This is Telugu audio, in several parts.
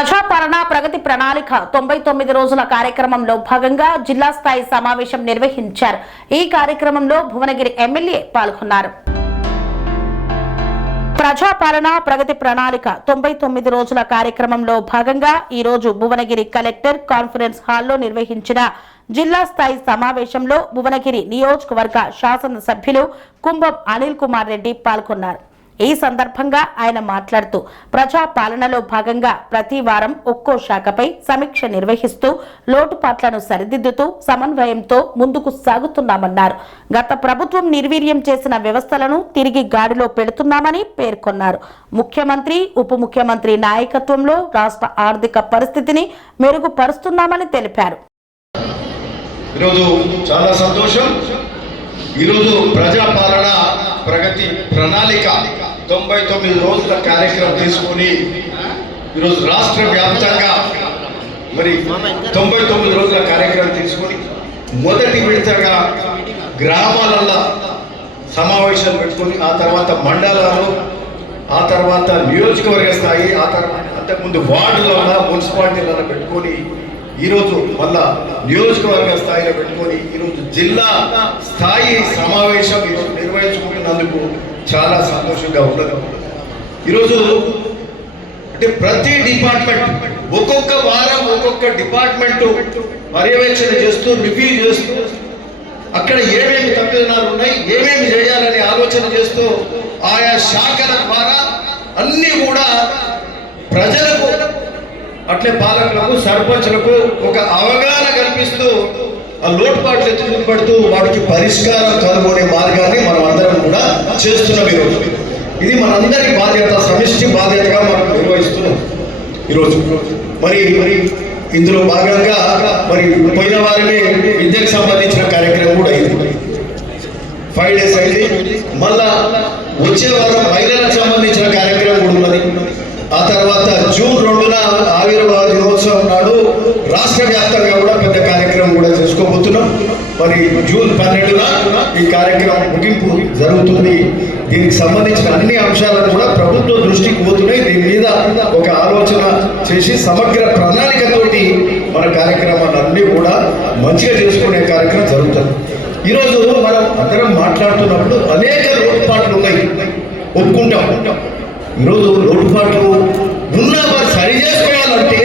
ప్రజాపాలన ప్రగతి ప్రణాళిక 99 రోజుల కార్యక్రమంలో భాగంగా జిల్లా స్థాయి సమావేశం నిర్వహించారు. ఈ కార్యక్రమంలో భువనగిరి ఎమ్మెల్యే పాల్గొన్నారు. ప్రజాపాలన ప్రగతి ప్రణాళిక 99 రోజుల కార్యక్రమంలో భాగంగా ఈ రోజు భువనగిరి కలెక్టర్ కాన్ఫరెన్స్ హాల్లో నిర్వహించిన జిల్లా స్థాయి సమావేశంలో భువనగిరి నియోజకవర్గ శాసన సభ్యులు కుంభం అనిల్ కుమార్ రెడ్డి పాల్గొన్నారు. ఈ సందర్భంగా ఆయన మాట్లాడుతూ ప్రజాపాలనలో భాగంగా ప్రతి వారం ఒక్కో శాఖపై సమీక్ష నిర్వహిస్తూ లోటుపాట్లను సరిదిద్దుతూ సమన్వయంతో ముందుకు సాగుతున్నామన్నారు. గత ప్రభుత్వం నిర్వీర్యం చేసిన వ్యవస్థలను తిరిగి గాడిలో పెడుతున్నామని పేర్కొన్నారు. ముఖ్యమంత్రి ఉప ముఖ్యమంత్రి నాయకత్వంలో రాష్ట్ర ఆర్థిక పరిస్థితిని మెరుగుపరుస్తున్నామని తెలిపారు. చాలా సంతోషం. ఈరోజు ప్రజాపాలన ప్రగతి ప్రణాళిక 99 రోజుల కార్యక్రమం తీసుకొని ఈరోజు రాష్ట్ర వ్యాప్తంగా మరి 99 రోజుల కార్యక్రమం తీసుకొని మొదటి విడతగా గ్రామాలలో సమావేశాలు పెట్టుకొని ఆ తర్వాత మండలాలు, ఆ తర్వాత నియోజకవర్గ స్థాయి, ఆ తర్వాత అంతకుముందు వార్డులలో మున్సిపాలిటీలలో పెట్టుకొని ఈరోజు మళ్ళా నియోజకవర్గ స్థాయిలో పెట్టుకొని ఈరోజు జిల్లా స్థాయి సమావేశం ఈరోజు నిర్వహించుకుంటున్నందుకు చాలా సంతోషంగా ఉన్నది. ఈరోజు అంటే ప్రతి డిపార్ట్మెంట్ ఒక్కొక్క వారం ఒక్కొక్క డిపార్ట్మెంట్ పర్యవేక్షణ చేస్తూ రివ్యూ చేస్తూ అక్కడ ఏమేమి తప్పిదాలు ఉన్నాయి, ఏమేమి చేయాలని ఆలోచన చేస్తూ ఆయా శాఖల ద్వారా అన్ని కూడా ప్రజలకు అట్లే పాలకులకు సర్పంచులకు ఒక అవగాహన కల్పిస్తూ ఆ లోటుపాట్లు ఎత్తుపడుతూ వాటికి పరిష్కారం కనుగొనే మార్గాన్ని మనం అందరం కూడా చేస్తున్నాం. ఈరోజు ఇది మనందరి బాధ్యత, సమిష్టి బాధ్యతగా మనం నిర్వహిస్తున్నాం. ఈరోజు మరి ఇందులో భాగంగా మరి పోయిన వారిని విద్యకు సంబంధించిన కార్యక్రమం కూడా అయింది. 5 days అయింది. మళ్ళా వచ్చే వారం మహిళలకు సంబంధించిన కార్యక్రమం కూడా ఉన్నది. ఆ తర్వాత జూన్ 2న ఆవిర్భావ దినోత్సవం నాడు రాష్ట్ర వ్యాప్తంగా కూడా పెద్ద కార్యక్రమం కూడా చేసుకోబోతున్నాం. మరి జూన్ 12న ఈ కార్యక్రమం ముగింపు జరుగుతుంది. దీనికి సంబంధించిన అన్ని అంశాలను కూడా ప్రభుత్వ దృష్టికి పోతున్నాయి. దీని మీద ఒక ఆలోచన చేసి సమగ్ర ప్రణాళికతోటి మన కార్యక్రమాలన్నీ కూడా మంచిగా చేసుకునే కార్యక్రమం జరుగుతుంది. ఈరోజు మనం అందరం మాట్లాడుతున్నప్పుడు అనేక లోటుపాట్లు ఉన్నాయి, ఒప్పుకుంటాం. ఈరోజు లోటుపాట్లు ఉన్నా వారు సరి చేసుకోవాలంటే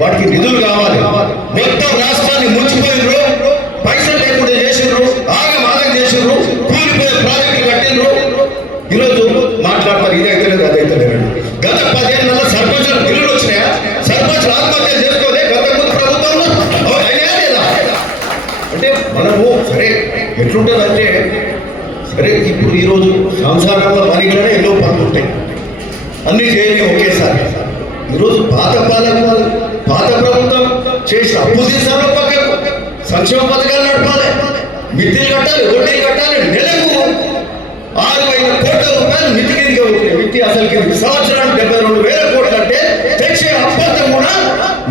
వాటికి నిధులు కావాలి. మొత్తం రాష్ట్రాన్ని ముంచిపోయినరు, పైసలు లేకుండా చేసినారు, ఆగం చేసినారు, కూలిపోయే ప్రాజెక్టులు కట్టినరు. ఈరోజు మాట్లాడతారు ఇదైతే లేదు అదైతే లేదు. గత 10 ఏళ్ళ సర్పంచులు బిల్లులు వచ్చినాయా? సర్పంచులు ఆత్మహత్య చేసుకోలే గత ముందు ప్రభుత్వంలో అయినా లేదా? అంటే మనము సరే ఎట్లుంటుందంటే సరే ఇప్పుడు ఈరోజు సంసారంలో మనీలోనే ఎన్నో పనులు ఉంటాయి, అన్ని చేయని ఒకేసారి. ఈరోజు పాత ప్రభుత్వం చేసిన అప్పు తీసాలో పక్కకు సంక్షేమ పథకాలు నడపాలి, మిత్తిలు కట్టాలి, వడ్డీలు కట్టాలి. నెలకు 6,000 కోట్ల రూపాయలు మిత్తి కింద మిత్తి అసలు కింద సంవత్సరానికి 72,000 కోట్లు అంటే తెచ్చే అప్పంతా కూడా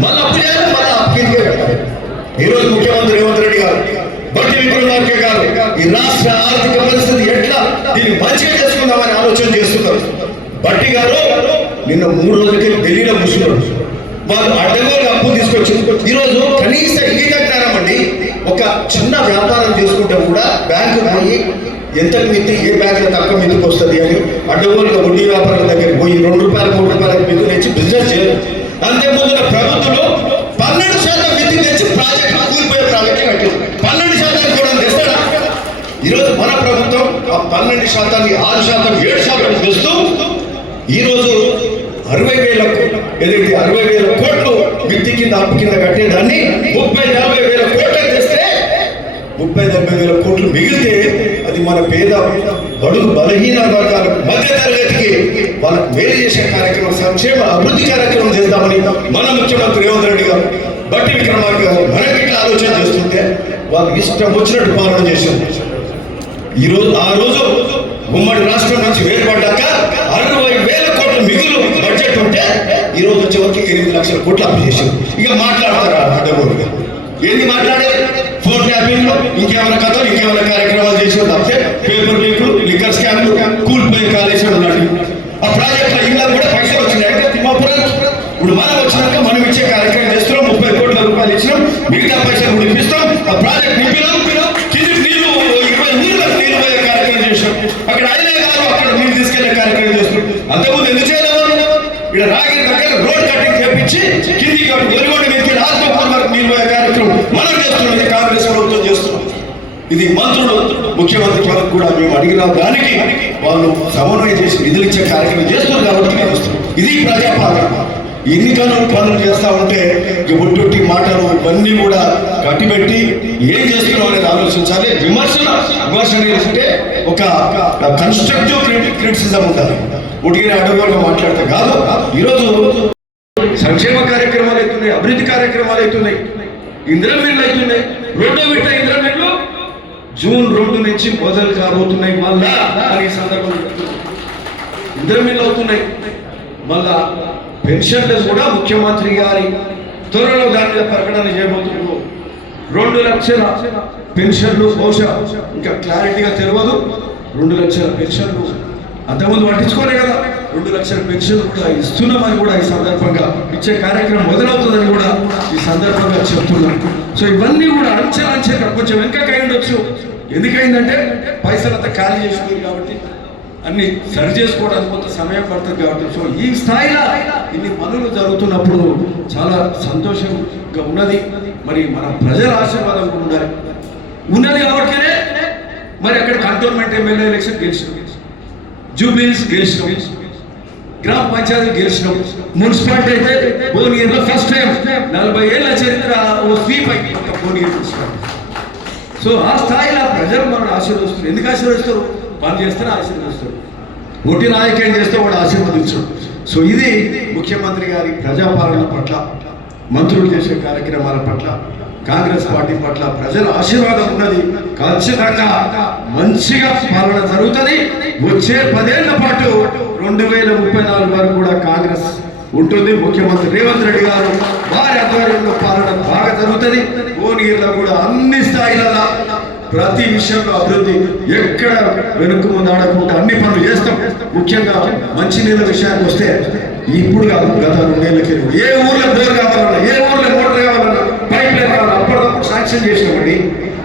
మళ్ళీ అప్పు చేయాలి, మళ్ళీ అప్పు కిందకే కట్టాలి. ఈరోజు ముఖ్యమంత్రి రేవంత్ రెడ్డి గారు, బట్టి విక్రమార్క గారు ఈ రాష్ట్ర ఆర్థిక పరిస్థితి ఎట్లా దీన్ని మంచిగా చేసుకుందామని ఆలోచన చేస్తున్నారు. బట్టి గారు నిన్న 3 రోజులకి ఢిల్లీలో కూర్చున్నారు. వాళ్ళు అడ్డగోలుగా అప్పు తీసుకొచ్చి ఈరోజు కనీస ఈ జ్ఞానం అండి. ఒక చిన్న వ్యాపారం చేసుకుంటే కూడా బ్యాంకు పోయి ఎంత మిత్తి, ఏ బ్యాంకులో తక్కువ మిత్తికి వస్తుంది అని అడ్డగోలుగా వడ్డీ వ్యాపారం దగ్గర పోయి 2 రూపాయలు 3 రూపాయలకు మిత్తి తెచ్చి బిజినెస్ చేయాలి. అంతేముందు ప్రభుత్వంలో 12% మిత్తి తెచ్చి ప్రాజెక్ట్ కూలిపోయే ప్రాజెక్ట్ కట్టింది. 12% కూడా తెస్తాడా? ఈరోజు మన ప్రభుత్వం ఆ 12%, 6%, 7% తెస్తూ ఈరోజు 60,000 కోట్లు మిత్తి కింద అప్పు కింద కట్టేదాన్ని 30,000-40,000 కోట్లకు తెస్తే 30,000-40,000 కోట్లు మిగిలితే అది మన పేద బడుగు బలహీన వర్గాలకు, మధ్య తరగతికి వాళ్ళకు మేలు చేసే కార్యక్రమం, సంక్షేమ అభివృద్ధి కార్యక్రమం చేద్దామని మన ముఖ్యమంత్రి రేవంత్ రెడ్డి గారు, బట్టి విక్రమార్క గారు మనకిట్లా ఆలోచన చేస్తుంటే వాళ్ళు ఇష్టం వచ్చినట్టు పాలన చేశారు. ఈరోజు ఆ రోజు ఉమ్మడి రాష్ట్రం నుంచి వేరుపడ్డాక 60,000 కోట్లు మిగులు బడ్జెట్ ఉంటే ఈరోజు వచ్చేవరకు 8 లక్షల కోట్లు అప్పు చేశారు. ఇక మాట్లాడతారా అడ్డగోలుగా? ఏంది మాట్లాడేది? ఫోన్ ట్యాపింగ్లు, ఇంకేమైనా కథలు, ఇంకేమైనా కార్యక్రమాలు చేసి తప్పితే పేపర్ లీకులు, లిక్కర్ స్కామ్లు, కూలిపోయే కాలేజీలు లాంటివి. ఆ ప్రాజెక్టుల ఇళ్ళకు కూడా పైసలు వచ్చినాయి. తిమ్మాపురం ఇప్పుడు మనం వచ్చినాక అక్కడ ఆయనే గారు అక్కడ నీళ్ళు తీసుకెళ్లే కార్యక్రమం చేస్తున్నారు. అంతకుముందు ఎందుకు చేయలేదు? ఇక్కడ రాగిరి దగ్గర రోడ్ కటింగ్ చేపించి కిందికి వెలుగొండ మీదకి ఆత్మకూరు వరకు నీళ్ళు పోయే కార్యక్రమం మనం చేస్తున్నది, కాంగ్రెస్ ప్రభుత్వం చేస్తున్నాం. ఇది మంత్రులు ముఖ్యమంత్రి వరకు కూడా మేము అడిగిన దానికి వాళ్ళు సమన్వయం చేసి నిధులు ఇచ్చే కార్యక్రమం చేస్తున్నారు కాబట్టి మేము వస్తున్నాం. ఇది ప్రజాపాలన. ఎన్నికలు పనులు చేస్తా ఉంటే ఒట్టొట్టి మాటలు ఇవన్నీ కూడా కట్టిపెట్టి ఏం చేస్తున్నాం అనేది ఆలోచించాలి. విమర్శన చేస్తుంటే ఒక కన్స్ట్రక్టివ్ క్రిటిసిజం ఉండాలి. ఉడిగిన అడుగులుగా మాట్లాడితే కాదు. ఈరోజు సంక్షేమ కార్యక్రమాలు అవుతున్నాయి, అభివృద్ధి కార్యక్రమాలు అవుతున్నాయి, ఇంద్రమిల్లు అవుతున్నాయి. రెండో విడత ఇంద్రమిల్లు జూన్ 2 నుంచి మొదలు కాబోతున్నాయి. మళ్ళా ఈ సందర్భంలో ఇంద్రమిల్లు అవుతున్నాయి. మళ్ళా పెన్షన్లు కూడా ముఖ్యమంత్రి గారి త్వరలో దాని మీద ప్రకటన చేయబోతున్నారు. 2 లక్షల పెన్షన్లు, బహుశా ఇంకా క్లారిటీగా తెలియదు. 2 లక్షల పెన్షన్లు అంతకుముందు పట్టించుకోలే కదా. 2 లక్షల పెన్షన్లు కూడా ఇస్తున్నామని కూడా ఈ సందర్భంగా ఇచ్చే కార్యక్రమం మొదలవుతుందని కూడా ఈ సందర్భంగా చెప్తున్నాం. సో ఇవన్నీ కూడా అంచెలంచెగా కొంచెం వెనక ఉండొచ్చు. ఎందుకైందంటే పైసలంతా ఖాళీ చేసుకుంది కాబట్టి, అన్ని సరి చేసుకోవడానికి కొంత సమయం పడుతుంది కాబట్టి. సో ఈ స్థాయిలో ఇన్ని పనులు జరుగుతున్నప్పుడు చాలా సంతోషంగా ఉన్నది. మరి మన ప్రజల ఆశీర్వాదం కూడా ఉన్నది కాబట్టినే మరి అక్కడ కంటోన్మెంట్ ఎమ్మెల్యే ఎలక్షన్ గెలిచినాం, జూబ్లీస్ గెలిచినాం, గ్రామ పంచాయతీ గెలిచినాం, మున్సిపాలిటీ అయితే భువనగిరిలో ఫస్ట్ టైం 40 ఏళ్ల చరిత్ర ఓ స్వీప్ అయింది భువనగిరి మున్సిపాలిటీ. సో ఆ స్థాయిలో ప్రజలు మనం ఆశీర్వదిస్తారు. ఎందుకు ఆశీర్వదిస్తారు? పని చేస్తేనే ఆశీర్వదిస్తారు. ఒట్టి నాయకులు చేస్తే వాడు ఆశీర్వదించడు. సో ఇది ముఖ్యమంత్రి గారి ప్రజాపాలన పట్ల, మంత్రులు చేసే కార్యక్రమాల పట్ల, కాంగ్రెస్ పార్టీ పట్ల ప్రజల ఆశీర్వాదం ఉన్నది. ఖచ్చితంగా మంచిగా పాలన జరుగుతుంది. వచ్చే 10 ఏళ్ల పాటు 2034 వరకు కూడా కాంగ్రెస్ ఉంటుంది. ముఖ్యమంత్రి రేవంత్ రెడ్డి గారు వారి ఆధ్వర్యంలో పాలన బాగా జరుగుతుంది. భువనగిరిలో కూడా అన్ని స్థాయిలలో ప్రతి విషయంలో అభివృద్ధి, ఎక్కడ వెనుక ముందు ఆడకుండా అన్ని పనులు చేస్తాం. ముఖ్యంగా మంచినీళ్ళ విషయానికి వస్తే ఇప్పుడు కాదు, గత 2 ఏళ్ళకి ఏ ఊర్లో బోర్ కావాలన్నా, ఏ ఊర్లో మోటార్ కావాలన్నా, పైప్ లైన్ కావాలన్నా అప్పటికప్పుడు శాంక్షన్ చేసినామండి.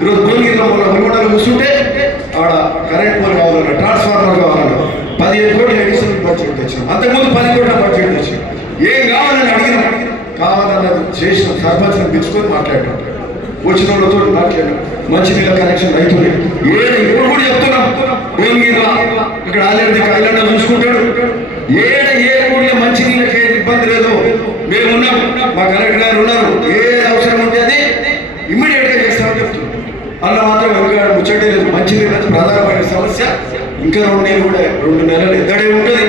ఈరోజు భువనగిరిలో మరుగుడలు కూర్చుంటే ఆడ కరెంట్ పోల్ కావాలన్నా, ట్రాన్స్ఫార్మర్ కావాలన్నా 15 కోట్ల అడిషనల్ బడ్జెట్ తెచ్చినాం. అంతకుముందు 10 కోట్ల బడ్జెట్ తెచ్చినాం. ఏం కావాలని అడిగినాం, కావాలన్నది చేసిన సర్పంచ్ని పిలుచుకొని మాట్లాడినాం. వచ్చిన వాళ్ళతో మాట్లాడినాం. మంచినీళ్ళ కనెక్షన్ అవుతుంది. ఇప్పుడు కూడా చెప్తున్నాం, భువనగిరిలో ఇక్కడ ఆల్రెడీ ఐలాండ్ చూసుకుంటాడు. ఏ ఊళ్ళో మంచినీళ్ళకి ఏ ఇబ్బంది లేదు, మేమున్నాం, మా కలెక్టర్ గారు ఉన్నారు. ఏ అవసరం ఉంటే అది ఇమ్మీడియట్ గా చేస్తామని చెప్తున్నాం. అలా మాత్రం ఎవరికైనా ముచ్చటే లేదు. మంచినీళ్ళ ప్రధానమైన సమస్య. ఇంకా 2 నెలలు కూడా 2 నెలలు ఎద్దడే ఉంటుంది.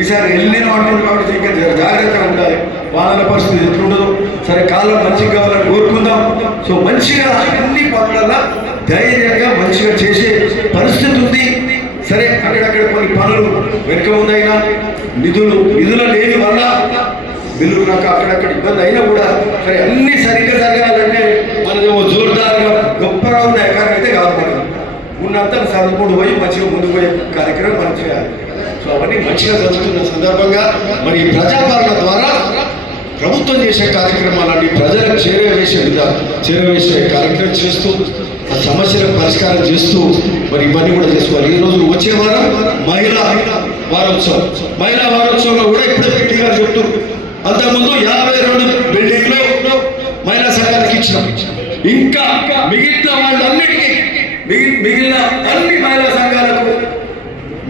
ఈసారి ఎల్లిన అంటుంది కాబట్టి ఇంకా జాగ్రత్తగా ఉండాలి. వానల పరిస్థితి ఎట్లుండదు. సరే, కాలం మంచిగా కావాలని కోరుకుందాం. సో మంచిగా అన్ని పనులలో ధైర్యంగా మంచిగా చేసే పరిస్థితి ఉంది. సరే, అక్కడక్కడ కొన్ని పనులు వెనుక ఉందైనా నిధుల లేని వల్ల బిల్లులు నాకు అక్కడక్కడ ఇబ్బంది అయినా కూడా సరే అన్ని సరిగ్గా జరగాలంటే మనదేమో జోరుదారుగా గొప్పగా ఉన్న ఎకారం అయితే కాదు. మనం ఉన్నంత చదువుకుంటూ పోయి మంచిగా ముందుకు పోయే కార్యక్రమం మనం చేయాలి. సో అవన్నీ మంచిగా జరుగుతున్న సందర్భంగా మరి ప్రజాపాలన ద్వారా ప్రభుత్వం చేసే కార్యక్రమాలన్నీ ప్రజలకు చేరవేసే కార్యక్రమం చేస్తూ ఆ సమస్యలకు పరిష్కారం చేస్తూ మరి ఇవన్నీ కూడా చేసుకోవాలి. ఈరోజు వచ్చే వారం మహిళా వారోత్సవంలో కూడా ఇప్పుడే పెట్టి గారు చెప్తున్నారు. అంతకుముందు 52 బిల్డింగ్లు మహిళా సంఘానికి ఇచ్చినాం. ఇంకా మిగిలిన వాళ్ళన్నిటికీ మిగిలిన అన్ని మహిళా సంఘాలకు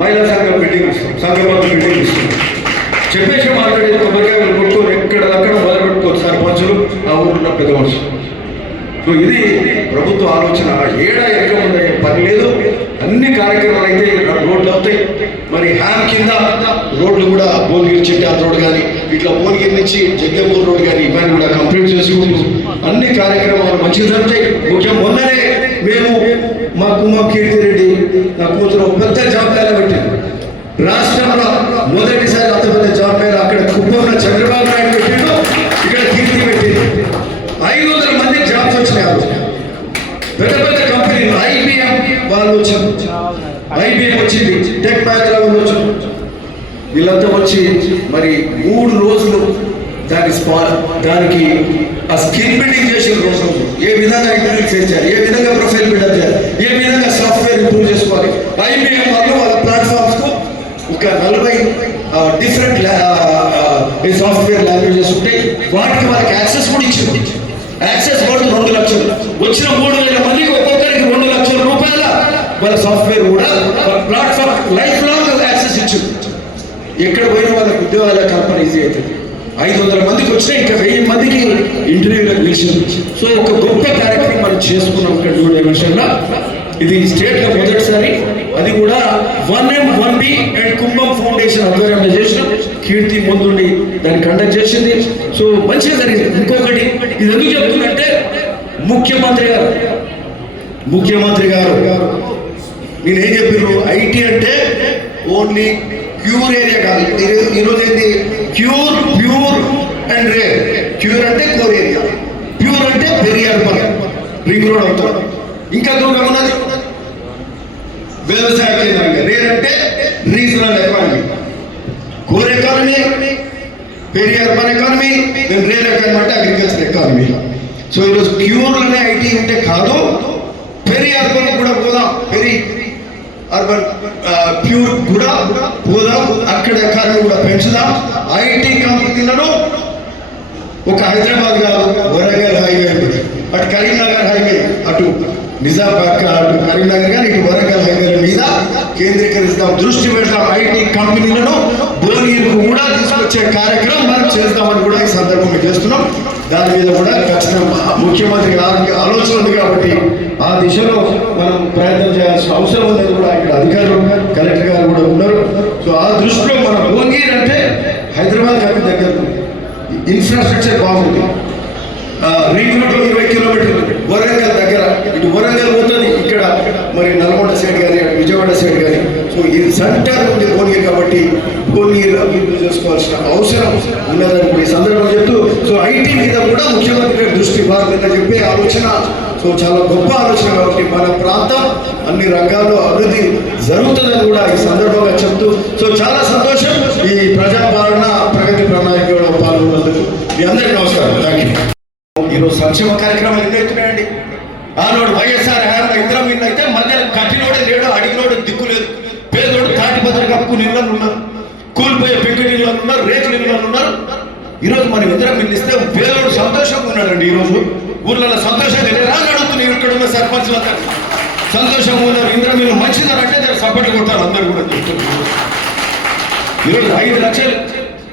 మహిళా సంఘం బిల్డింగ్ ఇస్తాం, సంఘం బిల్డింగ్ ఇస్తాం. చెప్పేసి మాట్లాడేది కొబ్బరికాయలు కొట్టుకొని ఎక్కడక్కడ మొదలు పెట్టుకోవచ్చు సర్పంచులు, ఆ ఊరున్న పెద్ద మనుషులు. సో ఇది ప్రభుత్వ ఆలోచన. ఏడా ఎక్కడ ఉందనే పని లేదు. అన్ని కార్యక్రమాలు అయితే రోడ్లు అవుతాయి. మరి హ్యామ్ కింద రోడ్లు కూడా భువనగిరి చిట్టాల రోడ్ కానీ, ఇట్లా భువనగిరి నుంచి జగ్గపూర్ రోడ్ కానీ ఇవన్నీ కూడా కంప్లీట్ చేసుకుంటూ అన్ని కార్యక్రమాలు మంచిగా జరుగుతాయి. ముఖ్యం మొన్ననే మేము మా కీర్తిరెడ్డి నా కూతురు పెద్ద జాబ్ మేళ పెట్టింది. రాష్ట్రంలో మొదటిసారి అంత పెద్ద జాబ్ మేళ అక్కడ కుప్పంలో చంద్రబాబు నాయుడు పెట్టిండు, ఇక్కడ కీర్తి పెట్టింది. 500 మంది జాబ్స్ వచ్చినాయి. పెద్ద పెద్ద కంపెనీలు IBM వాళ్ళు వచ్చారు, IBM వచ్చింది, టెక్ మహేంద్ర వాళ్ళు వచ్చారు. వీళ్ళంతా వచ్చి మరి 3 రోజులు దానికి ఆ స్కిల్ బిల్డింగ్ చేసిన రోజు ఏ విధంగా ఇంటర్వ్యూ చేశారు, ఏ విధంగా ప్రొఫైల్ బిల్డప్ చేయాలి, ఏ విధంగా సాఫ్ట్వేర్ ఇంప్రూవ్ చేసుకోవాలి. IBM వాళ్ళు వాళ్ళ ఒక 40 డిఫరెంట్ సాఫ్ట్వేర్ లాంగ్వేజెస్ ఉంటాయి. వాటికి వాళ్ళకి యాక్సెస్ కూడా ఇచ్చింది. యాక్సెస్ కూడా 2 లక్షలు వచ్చిన 3,000 మందికి ఒక్కొక్కరికి 2 లక్షల రూపాయల వాళ్ళ సాఫ్ట్వేర్ కూడా ప్లాట్ఫామ్ లైఫ్ లాంగ్ యాక్సెస్ ఇచ్చింది. ఎక్కడ పోయిన వాళ్ళకి ఉద్యోగాల కల్పన ఈజీ అవుతుంది. 500 మందికి వచ్చినా ఇంకా 1000 మందికి ఇంటర్వ్యూలకు పిలిచింది. సో ఒక గొప్ప కార్యక్రమం మనం చేసుకున్నాం ఇక్కడ న్యూ డైమెన్షన్లో. ఇది స్టేట్లో మొదటిసారి, అది కూడా 1M 1B and Kumbham foundation ఆధ్వర్యంలో చేసిన కీర్తి ముందుండి దాన్ని కండక్ట్ చేసింది. సో మంచిగా జరిగింది. ఇంకొకటి ఇది ఎందుకు చెప్తుందంటే ముఖ్యమంత్రి గారు నేనేం చెప్పారు, ఐటీ అంటే ఓన్లీ క్యూర్ ఏరియా కాదు. ఈరోజు ఏంటి cure, pure and rare. Cure అంటే కోర్ ఏరియా, ప్యూర్ అంటే పెరియార్ రింగ్ రోడ్ అవుతుంది. ఇంకా దూరం ఉన్నది వ్యవసాయ కేంద్రంగా. రేర్ అంటే regional economy, core economy, Periyar economy, rare economy అంటే అగ్రికల్చర్ ఎకానమీ. సో ఈరోజు క్యూర్లోనే ఐటీ ఉంటే కాదు, పెరి అర్బన్ కూడా పోదాం, పెరి అర్బన్ ప్యూర్ కూడా పోదాం, అక్కడ ఎకానమీ కూడా పెంచుదాం. ఐటీ కంపెనీలను ఒక హైదరాబాద్ కాదు, వరంగల్ హైవే ఉంటుంది, అటు కరీంనగర్ హైవే, అటు నిజామాబాద్ అటు కరీంనగర్ కానీ ఇటు వరంగల్ హైవేల మీద కేంద్రీకరిస్తాం, దృష్టి పెడతాం. ఐటీ కంపెనీలను భువనగిరికి కూడా తీసుకొచ్చే కార్యక్రమం మనం చేస్తామని కూడా ఈ సందర్భంగా చేస్తున్నాం. దాని మీద కూడా ఖచ్చితంగా ముఖ్యమంత్రి గారికి ఆలోచన ఉంది కాబట్టి ఆ దిశలో మనం ప్రయత్నం చేయాల్సిన అవసరం ఉందని కూడా ఇక్కడ అధికారులు, కలెక్టర్ గారు కూడా ఉన్నారు. సో ఆ దృష్టిలో మన భువనగిరి అంటే హైదరాబాద్ కంటే దగ్గర ఇన్ఫ్రాస్ట్రక్చర్ బాగుంది. రింగ్ రోడ్లో 20 కిలోమీటర్లు, వరంగల్ దగ్గర, ఇటు వరంగల్ పోతుంది, ఇక్కడ మరి నల్గొండ సైడ్ కానీ విజయవాడ సైడ్ కానీ. సో ఇది సెంటర్ ఉంది భువనగిరి కాబట్టి భువనగిరి అభివృద్ధి చేసుకోవాల్సిన అవసరం ఉన్నదని ఈ సందర్భంగా చెప్తూ, సో ఐటీ మీద కూడా ముఖ్యమంత్రి గారి దృష్టి భారతంగా చెప్పే ఆలోచన. సో చాలా గొప్ప ఆలోచన కాబట్టి మన ప్రాంతం అన్ని రంగాల్లో అభివృద్ధి జరుగుతుందని కూడా ఈ సందర్భంగా చెప్తూ, సో చాలా సంతోషం ఈ ప్రజాపాలన ప్రగతి ప్రణాళికలో పాల్గొన్నందుకు. మీ అందరికీ నమస్కారం. Thank you. ఈరోజు సంక్షేమ కార్యక్రమాలు ఎన్ని అవుతున్నాయండి. ఆనాడు వైఎస్ఆర్ హయాంలో ఇంద్రం ఇల్లు అయితే మధ్య కట్టినోడే లేడు, అడిగినోడు దిక్కు లేదు. పేదోడు తాటిపత్ర కప్పుకుని ఇళ్ళను ఉన్నారు, కూలిపోయే పెంకుటి ఇళ్ళను ఉన్నారు, రేకుల ఇళ్ళను ఉన్నారు. ఈరోజు మనం ఇంద్రం ఇల్లు ఇస్తే పేదోడు సంతోషంగా ఉన్నాడండి. ఈరోజు ఊర్లలో సంతోషంగా లేదా అడుగుతున్నాయి, ఇక్కడ ఉన్న సర్పంచ్లంతా సంతోషంగా ఉన్నారు. ఇంద్రం ఇల్లు మంచిదనంటే దాన్ని సపోర్ట్ కొడతారు అందరు కూడా చెప్తున్నారు. ఈరోజు 5 లక్షలు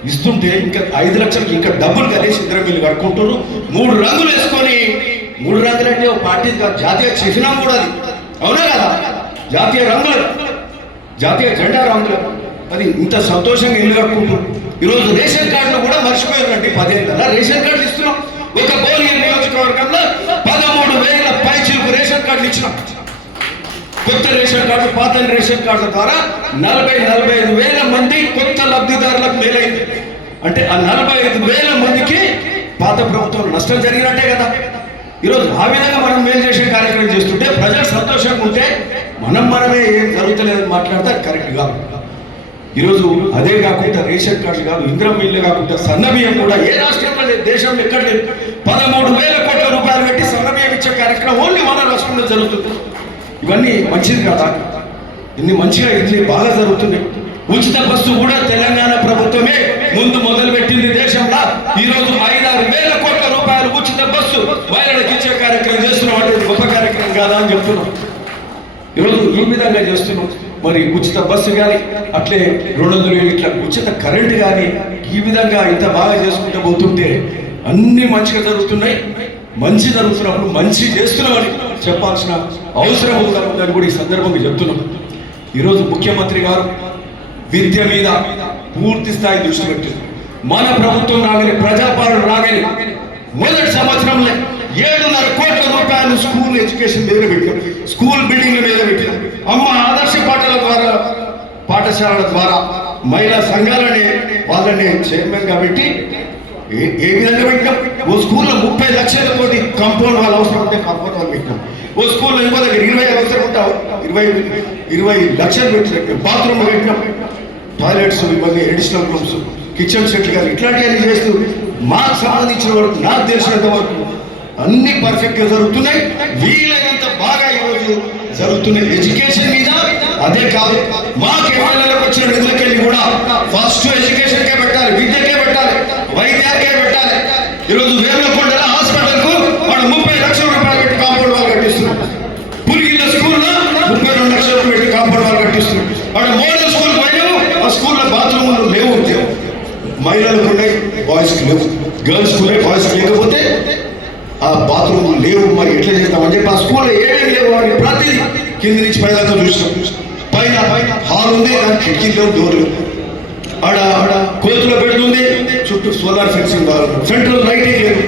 ఇస్తుంటే ఇంకా 5 లక్షలకి ఇంకా డబ్బులు కలిసి ఇంద్రం ఇల్లు కట్టుకుంటున్నారు. 3 రంగులు వేసుకొని, 3 రంగులు అంటే ఒక పార్టీ జాతీయ చిహ్నం కూడా అది, అవునా కదా? జాతీయ రంగులు, జాతీయ జెండా రంగులు, అది ఇంత సంతోషంగా ఇల్లు కట్టుకుంటారు. ఈరోజు రేషన్ కార్డులు కూడా మర్చిపోయారండి. 10 ఏళ్ళ రేషన్ కార్డులు ఇస్తున్నాం. ఒక భువనగిరి నియోజకవర్గంలో 13,000 పైచిలకు రేషన్ కార్డులు ఇచ్చినాం. కొత్త రేషన్ కార్డు, పాత రేషన్ కార్డు ద్వారా 40-45,000 మంది కొత్త లబ్ధిదారులకు మేలైంది. అంటే ఆ 45,000 మందికి పాత ప్రభుత్వం నష్టం జరిగినట్టే కదా. ఈరోజు ఆ విధంగా మనం మేలు చేసే కార్యక్రమం చేస్తుంటే ప్రజలు సంతోషంగా ఉంటే మనమే ఏం జరుగుతలేదని మాట్లాడితే అది కరెక్ట్ కాదు. ఈరోజు అదే కాకుండా రేషన్ కార్డులు కాదు, ఇంద్రం ఇల్లు కాకుండా సన్నబియ్యం కూడా ఏ రాష్ట్రంలో లేదు, దేశంలో ఎక్కడ లేదు. 13,000 కోట్ల రూపాయలు పెట్టి సన్నబియ్యం ఇచ్చే కార్యక్రమం ఓన్లీ మన రాష్ట్రంలో జరుగుతుంది. ఇవన్నీ మంచిది కదా, ఇన్ని మంచిగా ఇన్ని బాగా జరుగుతుంది. ఉచిత బస్సు కూడా తెలంగాణ ప్రభుత్వమే ముందు మొదలు పెట్టింది దేశంలో. ఈరోజు 5-6 వేల కోట్ల రూపాయలు ఉచిత బస్సు మహిళలకు ఇచ్చే కార్యక్రమం చేస్తున్నాం. అంటే గొప్ప కార్యక్రమం కాదా అని చెప్తున్నాం. ఈరోజు ఈ విధంగా చేస్తున్నాం. మరి ఉచిత బస్సు కానీ, అట్లే 200 యూనిట్ల ఉచిత కరెంటు కానీ, ఈ విధంగా ఇంత బాగా చేసుకుంటూ పోతుంటే అన్ని మంచిగా జరుగుతున్నాయి. మంచి జరుగుతున్నప్పుడు మంచి చేస్తున్నామని చెప్పాల్సిన అవసరం ఉందని కూడా ఈ సందర్భంగా చెప్తున్నాం. ఈరోజు ముఖ్యమంత్రి గారు విద్య మీద పూర్తి స్థాయి దృష్టి పెట్టారు. మన ప్రభుత్వం రాగానే, ప్రజాపాలన రాగానే మొదటి సంవత్సరంలో 7.5 కోట్ల రూపాయలు స్కూల్ ఎడ్యుకేషన్ మీద పెట్టాం, స్కూల్ బిల్డింగ్ల మీద పెట్టాం. అమ్మ ఆదర్శ పాఠశాలల ద్వారా మహిళా సంఘాలని వాళ్ళని చైర్మన్ గా పెట్టి ఏ విధంగా పెట్టినాం. ఓ స్కూల్లో 30 లక్షలతోటి కాంపౌండ్ వాళ్ళు అవసరం ఉంటే కాంపౌండ్ వాళ్ళు పెట్టినాం. ఓ స్కూల్లో ఇంకో దగ్గర 20 అవసరం ఉంటావు, 20 లక్షలు పెట్టి బాత్రూమ్ పెట్టినాం. టాయిలెట్స్, ఇవన్నీ అడిషనల్ రూమ్స్, కిచెన్ సెట్లు కానీ ఇట్లాంటివన్నీ చేస్తూ మాకు సంబంధించిన వరకు, నాకు తెలిసినంత వరకు అన్ని పర్ఫెక్ట్గా జరుగుతున్నాయి. వీలైనంత బాగా ఈరోజు జరుగుతున్నాయి ఎడ్యుకేషన్ మీద. అదే కాదు, మాకు ఎమ్మెల్యేలకు వచ్చిన నిధులకి బాత్రూమ్లు లేవు, మహిళలకు ఉన్నాయి, బాయ్స్కి లేవు, గర్ల్స్కి ఉన్నాయి, బాయ్స్కి లేకపోతే ఆ బాత్రూమ్ లేవు. మరి ఎట్లా చేద్దామని చెప్పి ఆ స్కూల్లో ఏమేమి లేవు అని ప్రతి కింది నుంచి పై దాకా చూసినాం. పైన హాల్ ఉంది, దాని కిటికీలు లేవు, డోర్లు. ఆడ కోతులో పెడుతుంది, చుట్టూ సోలార్ ఫెన్సింగ్ కావాలి, సెంట్రల్ లైటింగ్ లేదు,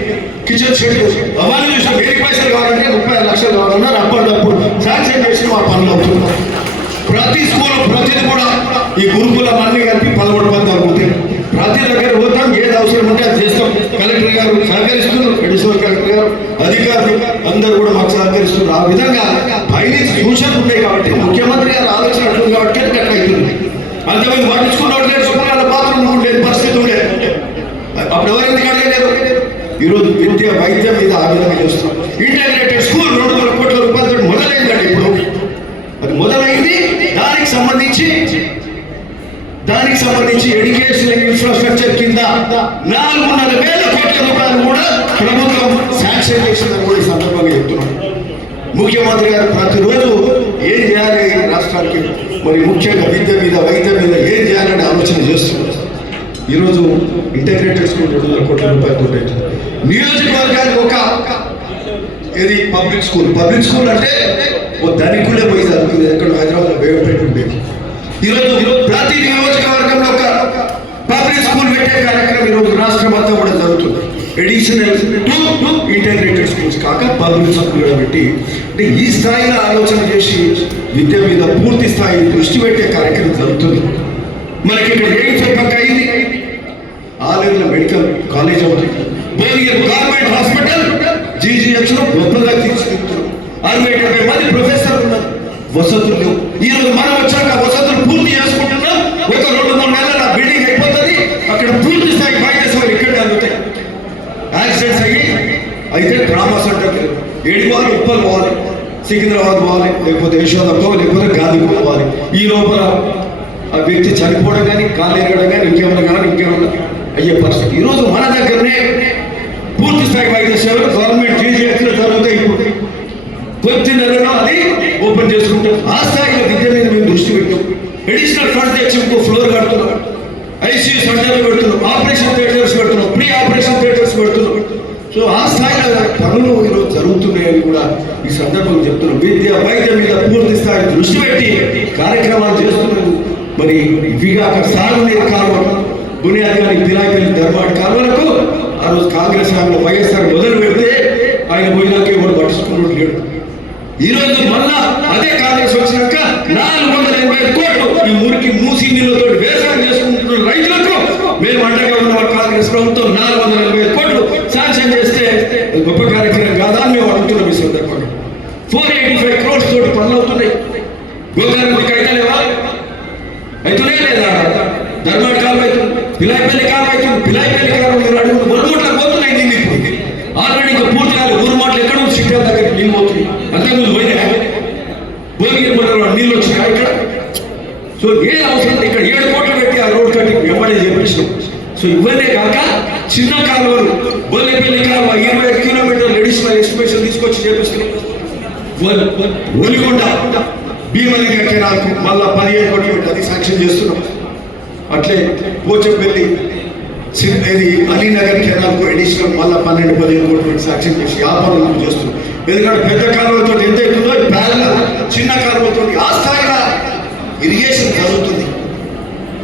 కిచెన్ షెడ్ అవన్నీ చూసాం. 1000 పైసలు కావాలంటే 35 లక్షలు కావాలన్నారు. అప్పటికప్పుడు శాంక్షన్ చేసి మా పనులు అవుతున్నాం. ప్రతి స్కూల్ ప్రతిది కూడా ఈ గురుకులం అన్ని కలిపి 13-14 అవుతాయి. ప్రతి దగ్గర పోతాం, ఏది అవసరం ఉంటే అది చేస్తాం. కలెక్టర్ గారు సహకరిస్తున్నారు, అడిషనల్ కలెక్టర్ గారు, అధికారులు అందరూ కూడా మాకు సహకరిస్తున్నారు. ఆ విధంగా పైనుంచి సూచనలు ఉన్నాయి కాబట్టి ముఖ్యమంత్రి గారు ఆలోచన ఉంటుంది కాబట్టి అట్లా అవుతుంది. అంతమంది పట్టించుకున్నట్టు లేదు, బాత్రూమ్ ఉండేది పరిస్థితి ఉండేది. అప్పుడు ఎవరు ఎందుకు అడగలేదు? ఈరోజు విద్య వైద్యం మీద ఆ విధంగా చేస్తున్నాం. ఇంటగ్రేటెడ్ స్కూల్ 200 కోట్ల రూపాయలతో మొదలైందండి. ఇప్పుడు అది మొదలైంది. దానికి సంబంధించి ఎడ్యుకేషన్ ఇన్ఫ్రాస్ట్రక్చర్ కింద 4,500 కోట్ల రూపాయలు కూడా ప్రభుత్వం శాంక్షన్ చేసిందని కూడా ఈ సందర్భంగా చెప్తున్నాం. ముఖ్యమంత్రి గారు ప్రతిరోజు ఏం చేయాలి రాష్ట్రానికి, మరి ముఖ్యంగా విద్య మీద వైద్యం మీద ఏం చేయాలని ఆలోచన చేస్తున్నారు. ఈరోజు ఇంటగ్రేటెడ్ స్కూల్ 200 కోట్ల రూపాయలతో నియోజకవర్గానికి ఒక ఇది పబ్లిక్ స్కూల్ అంటే ఓ ధనికులే పోయి చదువుతుంది. ఎక్కడ హైదరాబాద్లో బేగంపేట ఉండేది. ఈరోజు ప్రతి నియోజకవర్గంలో ఒక పబ్లిక్ స్కూల్ పెట్టే కార్యక్రమం ఈరోజు రాష్ట్రం అంతా కూడా జరుగుతుంది. ఎడిషనల్ 2 ఇంటగ్రేటెడ్ స్కూల్స్ కాక పబ్లిక్ స్కూల్ కూడా పెట్టి, అంటే ఈ స్థాయిలో ఆలోచన చేసి విద్య మీద పూర్తి స్థాయి దృష్టి పెట్టే కార్యక్రమం జరుగుతుంది. మనకి ఇక్కడ ఏం చెప్పక అయింది, ఆలయంలో మెడికల్ కాలేజ్ అవుతుంది. భువనగిరి గవర్నమెంట్ హాస్పిటల్ GGH లో గొప్పగా తీర్చిదిద్దుతున్నాం. 60-70 మంది ప్రొఫెసర్లు ఉన్నారు. వసతులు ఈరోజు మనం వచ్చాక వసతులు పూర్తి చేసుకుంటున్నాం. ఒక 2-3 నెలల బిల్డింగ్ అయిపోతుంది. అక్కడ పూర్తి స్థాయి వైద్య సేవలు ఇక్కడే అందుతాయి. యాక్సిడెంట్స్ అయితే ట్రామా సెంటర్కి ఏడుకోవాలి, ఉప్పల్ పోవాలి, సికింద్రాబాద్ పోవాలి, లేకపోతే యశోదకు, లేకపోతే గాంధీకి పోవాలి. ఈ లోపల ఆ వ్యక్తి చనిపోవడం కానీ, కాలు ఎరగడం కానీ, ఇంకేమన్నా అయ్యే పరిస్థితి. ఈరోజు మన దగ్గరనే పూర్తి స్థాయి వైద్య సేవలు గవర్నమెంట్ GGHలో జరుగుతాయి. ఇప్పుడు కొద్ది నెలలో అది ఓపెన్ చేసుకుంటాం. ఆ స్థాయిలో విద్య మీద మేము దృష్టి పెట్టాం. అడిషనల్ ఫండ్ తెచ్చి ఇంకో ఫ్లోర్ కడుతున్నాం, ICU సెంటర్లు పెడుతున్నాం, ఆపరేషన్ థియేటర్స్ పెడుతున్నాం, ప్రీ ఆపరేషన్ థియేటర్స్ పెడుతున్నాం. సో ఆ స్థాయిలో పనులు ఈరోజు జరుగుతున్నాయని కూడా ఈ సందర్భంగా చెప్తున్నాం. విద్య వైద్యం మీద పూర్తి స్థాయి దృష్టి పెట్టి కార్యక్రమాలు చేస్తున్నాము. మరి ఇవిగాక సాగునీరు కాలువలు, బునియాది కానీ పిలాయిపల్లి ధర్మాడి కాలువలకు ఆ రోజు కాంగ్రెస్ ఆమెలో వైఎస్ఆర్ మొదలు పెడితే ఆయన పోయినాక ఎవరు పట్టించుకున్నట్టు లేడు. ఈ రోజు మళ్ళా అదే కాంగ్రెస్ వచ్చినాక 480 కోట్లు ఈ మురికి మూసి నీళ్ళతో వ్యవసాయం చేసుకుంటున్న రైతులకు మేము అండగా ఉన్న కాంగ్రెస్ ప్రభుత్వం 480 కోట్లు శాంక్షన్ చేస్తే గొప్ప కార్యక్రమం కాదా అని మేము అడుగుతున్నాం. ఈ సందర్భంగా 485 crores తోటి పనులు అవుతున్నాయి. గోదావరికి అయితే లేవా? అవుతున్నాయి లేదా? ధర్మాడి కాలం అవుతుంది, పిలాయిపల్లి కాలం అవుతుంది. పిలాయిపల్లి కాలం మీరు అడుగు ఊరుమోట్లకు పోతున్నాయి. నీళ్ళు ఇప్పుడు ఆల్రెడీ ఇంకా పూర్తి కాదు. ఊరుమోట్లు ఎక్కడ సిటీ దగ్గర నీళ్ళు పోతుంది. అంతకుముందు పోయినా భువనగిరి మండలంలో నీళ్ళు వచ్చినాయి ఇక్కడ. సో ఏది అవసరం ఇక్కడ 7 కోట్లు పెట్టి ఆ రోడ్ కట్టి వెంబడే చేపించినాం. సో ఇవన్నీ కాక చిన్న కాలువలు, బొల్లెపల్లి కాలువ 20 కిలోమీటర్లు అడిషనల్ ఎస్టిమేషన్ తీసుకొచ్చి చేపిస్తున్నాం. ఒలిగొండ భీమలింగ కెనాల్కు మళ్ళా 15 కోట్లు పెట్టి అది శాంక్షన్ చేస్తున్నాం. అట్లే పోచంపల్లి ఇది అలీనగర్ కెనాల్కు అడిషనల్ మళ్ళీ 12-15 కోట్లు శాంక్షన్ చేసి ఆ పనులు చేస్తున్నాం. ఎందుకంటే పెద్ద కాలువతో ఎంత అవుతుందో ప్యారలల్ చిన్న కాలువతో ఆ స్థాయిలో ఇరిగేషన్ జరుగుతుంది,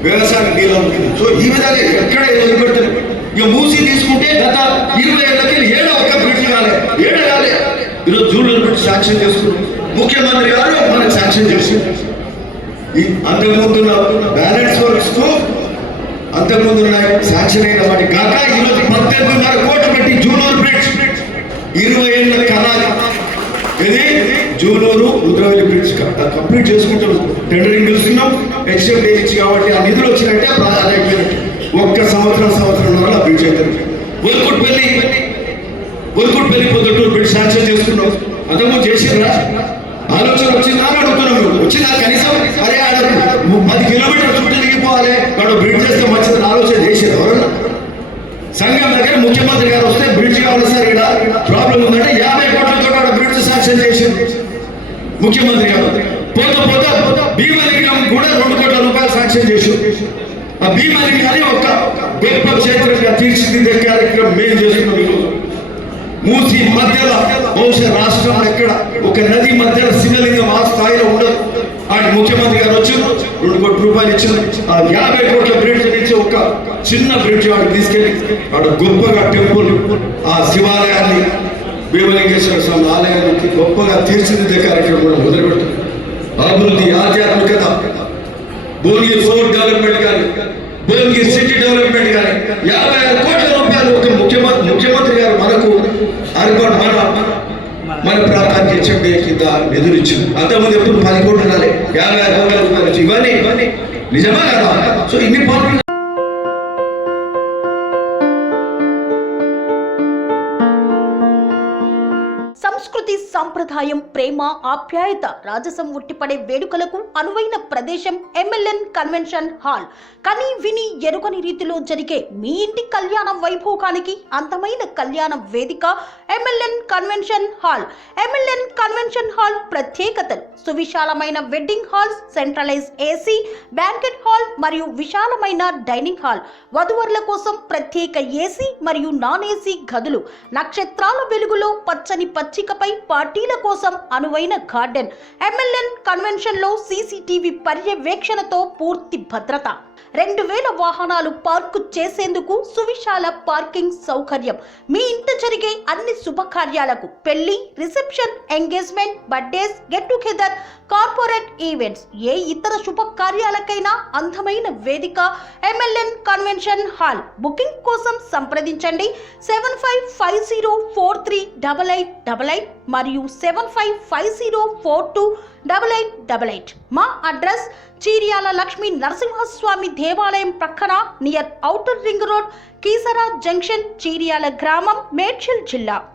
వ్యవసాయం నీళ్ళు ఉంటుంది. సో ఈ విధంగా ఎక్కడ ఏదో పెడుతుంది. ఇక మూసి తీసుకుంటే గత 20 ఏళ్ళకి 7 ఒక్క బ్రిడ్జ్ కాలే. ఈరోజు జూనియర్ బ్రిడ్జ్ శాంక్షన్ చేసుకున్నాం. ముఖ్యమంత్రి గారు మనకు శాంక్షన్ చేసి అంతకుముందున్న బ్యాలెన్స్ వర్క్స్ కు అంతకుముందు శాంక్షన్ అయిన వాటి కాక ఈరోజు 18.5 కోట్లు పెట్టి జూనూరు బ్రిడ్జ్ 20 ఏళ్ళ కనాలి. ఇది జూనూరు రుద్రవెల్లి బ్రిడ్జ్ కంప్లీట్ చేసుకుంటాం. టెండరింగ్ పిలుస్తున్నాం, HM ఇచ్చి కాబట్టి ఆ నిధులు వచ్చినట్టే అయిపోయినట్టు. ఒక్క సంవత్సరం బ్రిడ్జ్ అవుతుంది. ఒల్కుట్పల్లి పొద్దుటూరు బ్రిడ్జ్ శాంక్షన్ చేసుకున్నాం. అంతకుముందు చేసిండ్రా? ఆలోచన వచ్చిందా అని అడుగుతున్నాం. వచ్చిందా? కనీసం అరే 10 కిలోమీటర్ల చుట్టూ తిరిగిపోవాలి, వాడు బ్రిడ్జ్ చేస్తే మంచిదని ఆలోచన చేసేది ఎవరన్నా? సంఘం దగ్గర ముఖ్యమంత్రి గారు వస్తే బ్రిడ్జ్ కావాలి సార్, ఇక్కడ ప్రాబ్లం ఉందంటే 50 కోట్లతో బ్రిడ్జ్ శాంక్షన్ చేసింది ముఖ్యమంత్రి గారు. పోతా భీమలింగం కూడా 2 కోట్ల రూపాయలు శాంక్షన్ చేసి ఆ భీమలింగాన్ని ఒక గొప్ప క్షేత్రంగా తీర్చిదిద్దే కార్యక్రమం మేము చేస్తున్నాం. ఈరోజు మూసి మధ్యలో బహుశా రాష్ట్రంలో ఎక్కడ ఒక నది మధ్యలో శివలింగం ఆ స్థాయిలో ఉండదు. ఆయన ముఖ్యమంత్రి గారు వచ్చి 2 కోట్ల రూపాయలు ఇచ్చిన ఆ 50 కోట్ల బ్రిడ్జ్ నుంచి ఒక చిన్న బ్రిడ్జ్ వాడు తీసుకెళ్ళి వాడు గొప్పగా టెంపుల్ ఆ శివాలయాన్ని భీమలింగేశ్వర స్వామి ఆలయానికి గొప్పగా తీర్చిదిద్దే కార్యక్రమం కూడా మొదలుపెట్టారు. అభివృద్ధి, ఆధ్యాత్మికత, భువనగిరి ఫోర్ట్ డెవలప్మెంట్ కానీ, భువనగిరి సిటీ డెవలప్మెంట్ కానీ 56 కోట్ల రూపాయలు ఒక ముఖ్యమంత్రి గారు మనకు అర్బన్ మన ప్రాంతానికి హెచ్ఎండి కింద నిధులిచ్చింది. అంతకుముందు ఎప్పుడు 10 కోట్లు రాలే, 56 కోట్ల రూపాయలు ఇచ్చి ఇవన్నీ నిజమా కదా? సో ఇన్ని పనులు సంస్కృతి, సాంప్రదాయం, ప్రేమ, ఆప్యాయత, రాజసం ఉట్టిపడే వేడుకలకు అనువైన ప్రదేశం ఎంఎల్ఎన్ కన్వెన్షన్ హాల్. కని విని ఎరుగని రీతిలో జరిగే మీ ఇంటి కళ్యాణ వైభోగానికి అందమైన కళ్యాణ వేదిక MLN convention hall. MLN convention hall ప్రత్యేకతలు: సువిశాలమైన wedding halls, centralise AC banquet hall మరియు విశాలమైన డైనింగ్ హాల్, వధువరుల కోసం ప్రత్యేక ఏసీ మరియు నాన్ ఏసీ గదులు, నక్షత్రాల వెలుగులో పచ్చని పచ్చికపై పార్టీల కోసం అనువైన గార్డెన్. ఎంఎల్ఎన్ కన్వెన్షన్ లో సీసీటీవీ పర్యవేక్షణతో పూర్తి భద్రత, 2000 వాహనాలు పార్కు చేసేందుకు సువిశాల పార్కింగ్ సౌకర్యం. మీ ఇంట జరిగే అన్ని శుభకార్యాలకు, పెళ్లి, reception, engagement, birthdays, get together, corporate events, ఏ ఇతర శుభకార్యాలకైనా అందమైన వేదిక ఎంఎల్ఎన్ కన్వెన్షన్ హాల్. బుకింగ్ కోసం సంప్రదించండి 7550438888 మరియు 7550428888. మా అడ్రస్ చీర్యాల లక్ష్మీ నరసింహస్వామి దేవాలయం ప్రక్కన, near outer ring road, Keesara junction, Cheeryal గ్రామం, మేడ్చల్ జిల్లా.